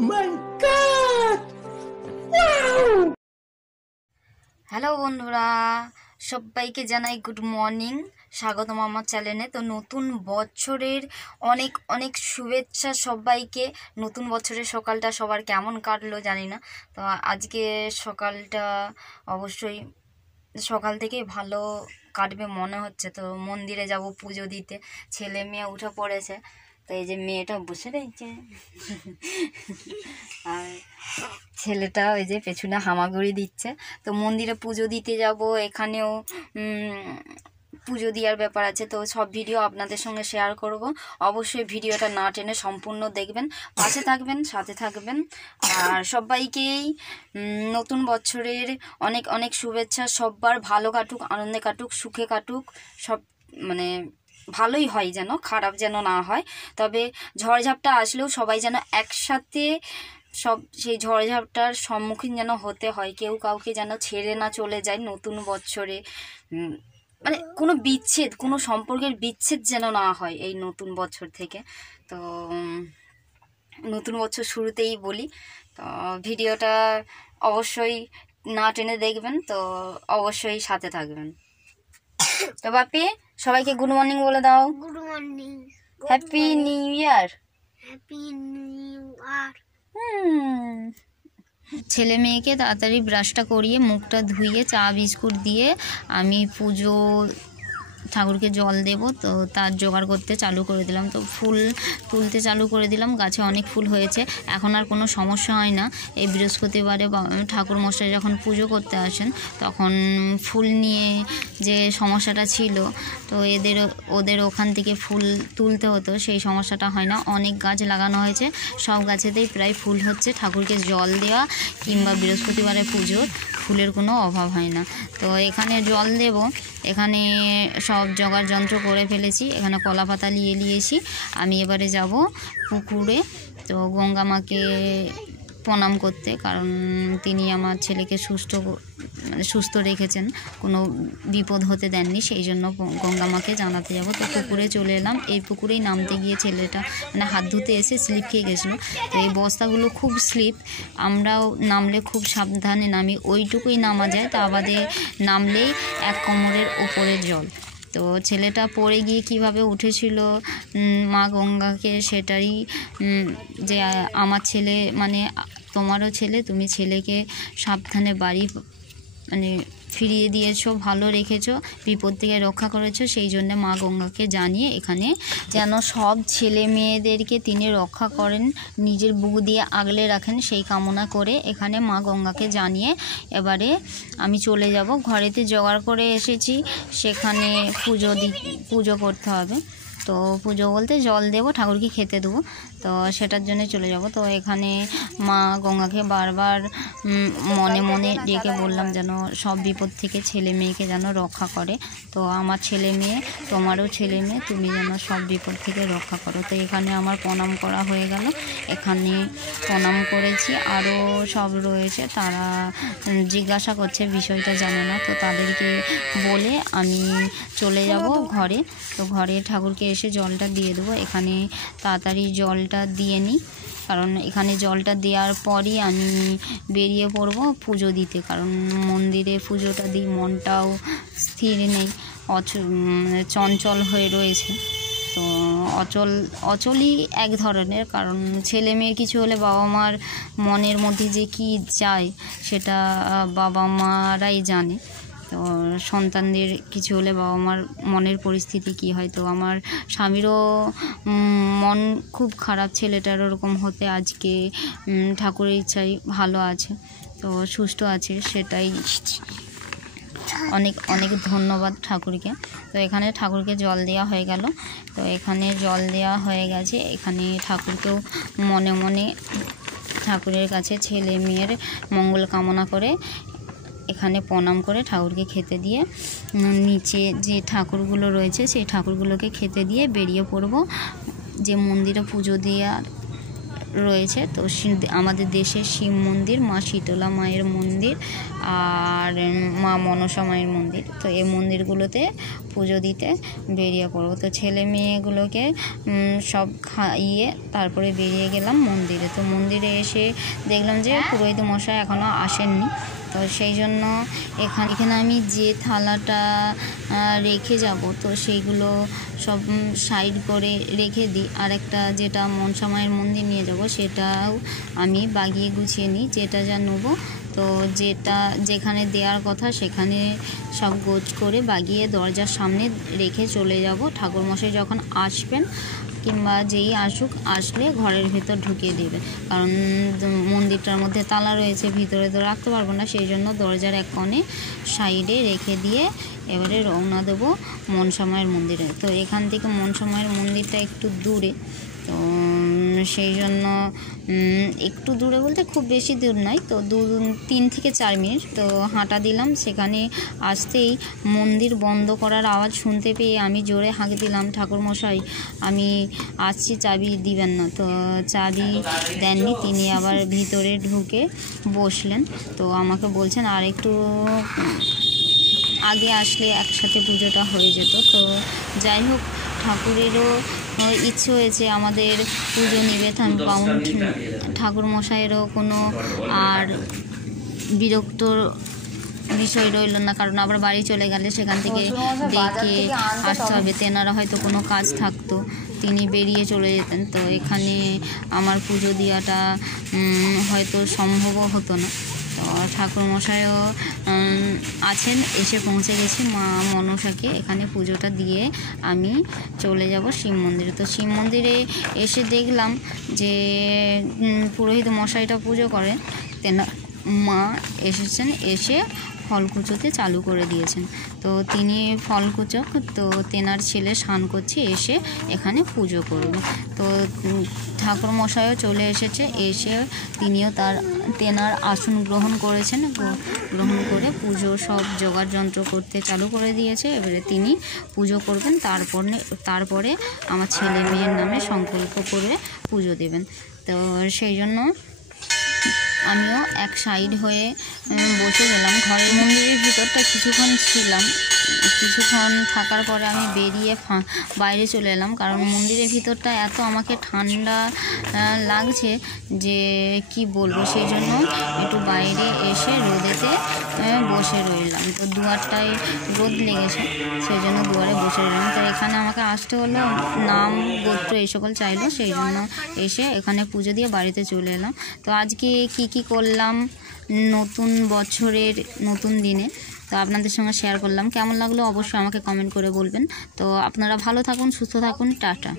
my god! Wow! Hello বন্ধুরা, সবাইকে জানাই গুড মর্নিং, স্বাগতম আমার চ্যানেলে। তো নতুন বছরের অনেক অনেক শুভেচ্ছা সবাইকে। নতুন বছরের সকালটা সবার কেমন কাটলো জানি না। তো আজকে সকালটা অবশ্যই সকাল থেকেই ভালো কাটবে মনে হচ্ছে। তো মন্দিরে যাব পুজো দিতে, ছেলে মেয়ে উঠে পড়েছে। তো এই যে মেয়েটা বসে রয়েছে আর ছেলেটা ওই যে পেছনে হামাগুড়ি দিচ্ছে। তো মন্দিরে পুজো দিতে যাব, এখানেও পুজো দেওয়ার ব্যাপার আছে। তো সব ভিডিও আপনাদের সঙ্গে শেয়ার করব। অবশ্যই ভিডিওটা না টেনে সম্পূর্ণ দেখবেন, পাশে থাকবেন, সাথে থাকবেন। আর সবাইকেই নতুন বছরের অনেক অনেক শুভেচ্ছা। সবার ভালো কাটুক, আনন্দে কাটুক, সুখে কাটুক, সব মানে ভালোই হয়, যেন খারাপ যেন না হয়। তবে ঝড়ঝাপটা আসলেও সবাই যেন একসাথে সব সেই ঝড়ঝাপটার সম্মুখীন যেন হতে হয়, কেউ কাউকে যেন ছেড়ে না চলে যায় নতুন বছরে। মানে কোনো বিচ্ছেদ, কোনো সম্পর্কের বিচ্ছেদ যেন না হয় এই নতুন বছর থেকে। তো নতুন বছর শুরুতেই বলি, তো ভিডিওটা অবশ্যই না টেনে দেখবেন, তো অবশ্যই সাথে থাকবেন। তো বাপি, সবাইকে গুড মর্নিং বলে দাও। Good morning, happy new year. Happy new year. ছেলে মেয়েকে তাড়াতাড়ি ব্রাশটা করিয়ে মুখটা ধুইয়ে চা বিস্কুট দিয়ে আমি পুজো ঠাকুরকে জল দেব, তো তার জোগাড় করতে চালু করে দিলাম। তো ফুল তুলতে চালু করে দিলাম, গাছে অনেক ফুল হয়েছে, এখন আর কোনো সমস্যা হয় না। এই বৃহস্পতিবারে ঠাকুর মশাই যখন পুজো করতে আসেন তখন ফুল নিয়ে যে সমস্যাটা ছিল, তো ওদের ওখান থেকে ফুল তুলতে হতো, সেই সমস্যাটা হয় না। অনেক গাছ লাগানো হয়েছে, সব গাছেতেই প্রায় ফুল হচ্ছে। ঠাকুরকে জল দেওয়া কিংবা বৃহস্পতিবারে পুজোর ফুলের কোনো অভাব হয় না। তো এখানে জল দেব, এখানে সব জোগাড় যন্ত্র করে ফেলেছি, এখানে কলা পাতা নিয়েছি। আমি এবারে যাব পুকুরে, তো গঙ্গা মাকে প্রণাম করতে, কারণ তিনি আমার ছেলেকে সুস্থ রেখেছেন, কোনো বিপদ হতে দেননি, সেই জন্য গঙ্গা মাকে জানাতে যাব। তো পুকুরে চলে এলাম। এই পুকুরেই নামতে গিয়ে ছেলেটা মানে হাত ধুতে এসে স্লিপ খেয়ে গেছিলো। তো এই বস্তাগুলো খুব স্লিপ, আমরাও নামলে খুব সাবধানে নামি, ওইটুকুই নামা যায়, তা বাদে নামলেই এক কোমরের ওপরে জল। তো ছেলেটা পড়ে গিয়ে কিভাবে উঠেছিল মা গঙ্গাকে সেটারই যে আমার ছেলে মানে তোমারও ছেলে, তুমি ছেলেকে সাবধানে বাড়ি মানে ফিরিয়ে দিয়েছো, ভালো রেখেছো, বিপদ থেকে রক্ষা করেছো, সেই জন্য মা গঙ্গাকে জানিয়ে এখানে যেন সব ছেলে মেয়েদেরকে তিনি রক্ষা করেন, নিজের বুক দিয়ে আগলে রাখেন, সেই কামনা করে এখানে মা গঙ্গাকে জানিয়ে এবারে আমি চলে যাব। ঘরেতে জোগাড় করে এসেছি, সেখানে পুজো করতে হবে। তো পুজো বলতে জল দেবো, ঠাকুরকে খেতে দেবো, তো সেটার জন্য চলে যাব। তো এখানে মা গঙ্গাকে বারবার মনে মনে ডেকে বললাম যেন সব বিপদ থেকে ছেলে মেয়েকে যেন রক্ষা করে। তো আমার ছেলে মেয়ে, তোমারও ছেলে মেয়ে, তুমি যেন সব বিপদ থেকে রক্ষা করো। তো এখানে আমার প্রণাম করা হয়ে গেল, এখানে প্রণাম করেছি, আরও সব রয়েছে, তারা জিজ্ঞাসা করছে, বিষয়টা জানে না, তো তাদেরকে বলে আমি চলে যাব ঘরে। তো ঘরে ঠাকুরকে এসে জলটা দিয়ে দেবো। এখানে তাড়াতাড়ি জলটা দিয়ে নিই, কারণ এখানে জলটা দেওয়ার পরই আমি বেরিয়ে পড়ব পুজো দিতে, কারণ মন্দিরে পুজোটা দিই, মনটাও স্থির নেই, চঞ্চল হয়ে রয়েছে। তো অচলই এক ধরনের, কারণ ছেলে মেয়ের কিছু হলে বাবা মার মনের মধ্যে যে কি যায় সেটা বাবা মারাই জানে। তো সন্তানদের কিছু হলে বাবা মার মনের পরিস্থিতি কি হয়। তো আমার স্বামীরও মন খুব খারাপ, ছেলেটার ওরকম হতে আজকে ঠাকুরের ইচ্ছায় ভালো আছে, তো সুস্থ আছে, সেটাই অনেক অনেক ধন্যবাদ ঠাকুরকে। তো এখানে ঠাকুরকে জল দেওয়া হয়ে গেল, তো এখানে জল দেওয়া হয়ে গেছে, এখানে ঠাকুরকেও মনে মনে ঠাকুরের কাছে ছেলে মেয়ের মঙ্গল কামনা করে এখানে প্রণাম করে ঠাকুরকে খেতে দিয়ে নিচে যে ঠাকুরগুলো রয়েছে সেই ঠাকুরগুলোকে খেতে দিয়ে বেরিয়ে পড়ব যে মন্দিরে পুজো দেওয়ার রয়েছে। তো আমাদের দেশের শিব মন্দির, মা শীতলা মায়ের মন্দির আর মা মনসা মায়ের মন্দির। তো এই মন্দিরগুলোতে পুজো দিতে বেরিয়ে পড়বো। তো ছেলে মেয়েগুলোকে সব খাইয়ে তারপরে বেরিয়ে গেলাম মন্দিরে। তো মন্দিরে এসে দেখলাম যে পুরোহিত মশাই এখনও আসেননি। তো সেই জন্য এখানে আমি যে থালাটা রেখে যাব তো সেইগুলো সব সাইড করে রেখে দিই। আর একটা যেটা মনসা মায়ের মন্দির নিয়ে যাব সেটাও আমি বাগিয়ে গুছিয়ে নিই, যেটা যা নেবো। তো যেখানে দেওয়ার কথা সেখানে সব গোছ করে বাগিয়ে দরজার সামনে রেখে চলে যাব। ঠাকুরমশাই যখন আসবেন কিংবা যেই আসলে ঘরের ভেতর ঢুকিয়ে দেবে, কারণ মন্দিরটার মধ্যে তালা রয়েছে, ভিতরে তো রাখতে পারবো না। সেই জন্য দরজার এক কোণে সাইডে রেখে দিয়ে এবারে রওনা দেবো মনসা মায়ের মন্দিরে। তো এখান থেকে মনসা মায়ের মন্দিরটা একটু দূরে, তো সেই জন্য একটু দূরে বলতে খুব বেশি দূর নয়, তো 3 থেকে 4 মিনিট তো হাঁটা দিলাম। সেখানে আসতেই মন্দির বন্ধ করার আওয়াজ শুনতে পেয়ে আমি জোরে হাঁক দিলাম, ঠাকুরমশাই আমি আসছি, চাবি দিবেন না? তো চাবি দেননি, তিনি আবার ভিতরে ঢুকে বসলেন। তো আমাকে বলছেন আর একটু আগে আসলে একসাথে পুজোটা হয়ে যেত। তো যাই হোক, ঠাকুরেরও ইচ্ছে হয়েছে আমাদের পুজো নিবেদন পাউন, ঠাকুরমশাইয়েরও কোনো আর বিরক্তর বিষয় রইল না, কারণ আবার বাড়ি চলে গেলে সেখান থেকে ডেকে আসতে হবে। তেনারা হয়তো কোনো কাজ থাকতো, তিনি বেরিয়ে চলে যেতেন। তো এখানে আমার পুজো দেওয়াটা হয়তো সম্ভবও হতো না। তো ঠাকুরমশাইও আছেন, এসে পৌঁছে গেছি মা মনসাকে। এখানে পুজোটা দিয়ে আমি চলে যাব শিব মন্দিরে। তো শিব মন্দিরে এসে দেখলাম যে পুরোহিত মশাইটা পুজো করে, তেনা মা এসেছেন, এসে ফলকুচোতে চালু করে দিয়েছেন। তো তিনি ফলকুচক, তো তেনার ছেলে স্নান করছে, এসে এখানে পুজো করবে। তো ঠাকুরমশাইও চলে এসেছে, এসে তিনিও তেনার আসন গ্রহণ করেছেন। গ্রহণ করে পুজো সব জোগাড় যন্ত্র করতে চালু করে দিয়েছে। এবারে তিনি পুজো করবেন, তারপরে আমার ছেলে মেয়ের নামে সংকল্প করে পুজো দেবেন। তো সেই জন্য আমিও এক সাইড হয়ে বসে গেলাম। ঘরের মন্দিরের ভিতরটা কিছুক্ষণ ছিলাম, কিছুক্ষণ থাকার পরে আমি বেরিয়ে বাইরে চলে এলাম, কারণ মন্দিরের ভিতরটা এত আমাকে ঠান্ডা লাগছে যে কি বলবো। সেই জন্য একটু বাইরে এসে রোদেতে বসে রইলাম। তো দুয়ারটায় রোদ লেগেছে, সেই জন্য দুয়ারে বসে রইলাম। তো এখানে আমাকে আসতে হলো, নাম গোত্র এই সকল চাইলো, সেই জন্য এসে এখানে পুজো দিয়ে বাড়িতে চলে এলাম। তো আজকে কি করলাম নতুন বছরের নতুন দিনে, তো আপনাদের সঙ্গে শেয়ার করলাম। কেমন লাগলো অবশ্যই আমাকে কমেন্ট করে বলবেন। তো আপনারা ভালো থাকুন, সুস্থ থাকুন, টাটা।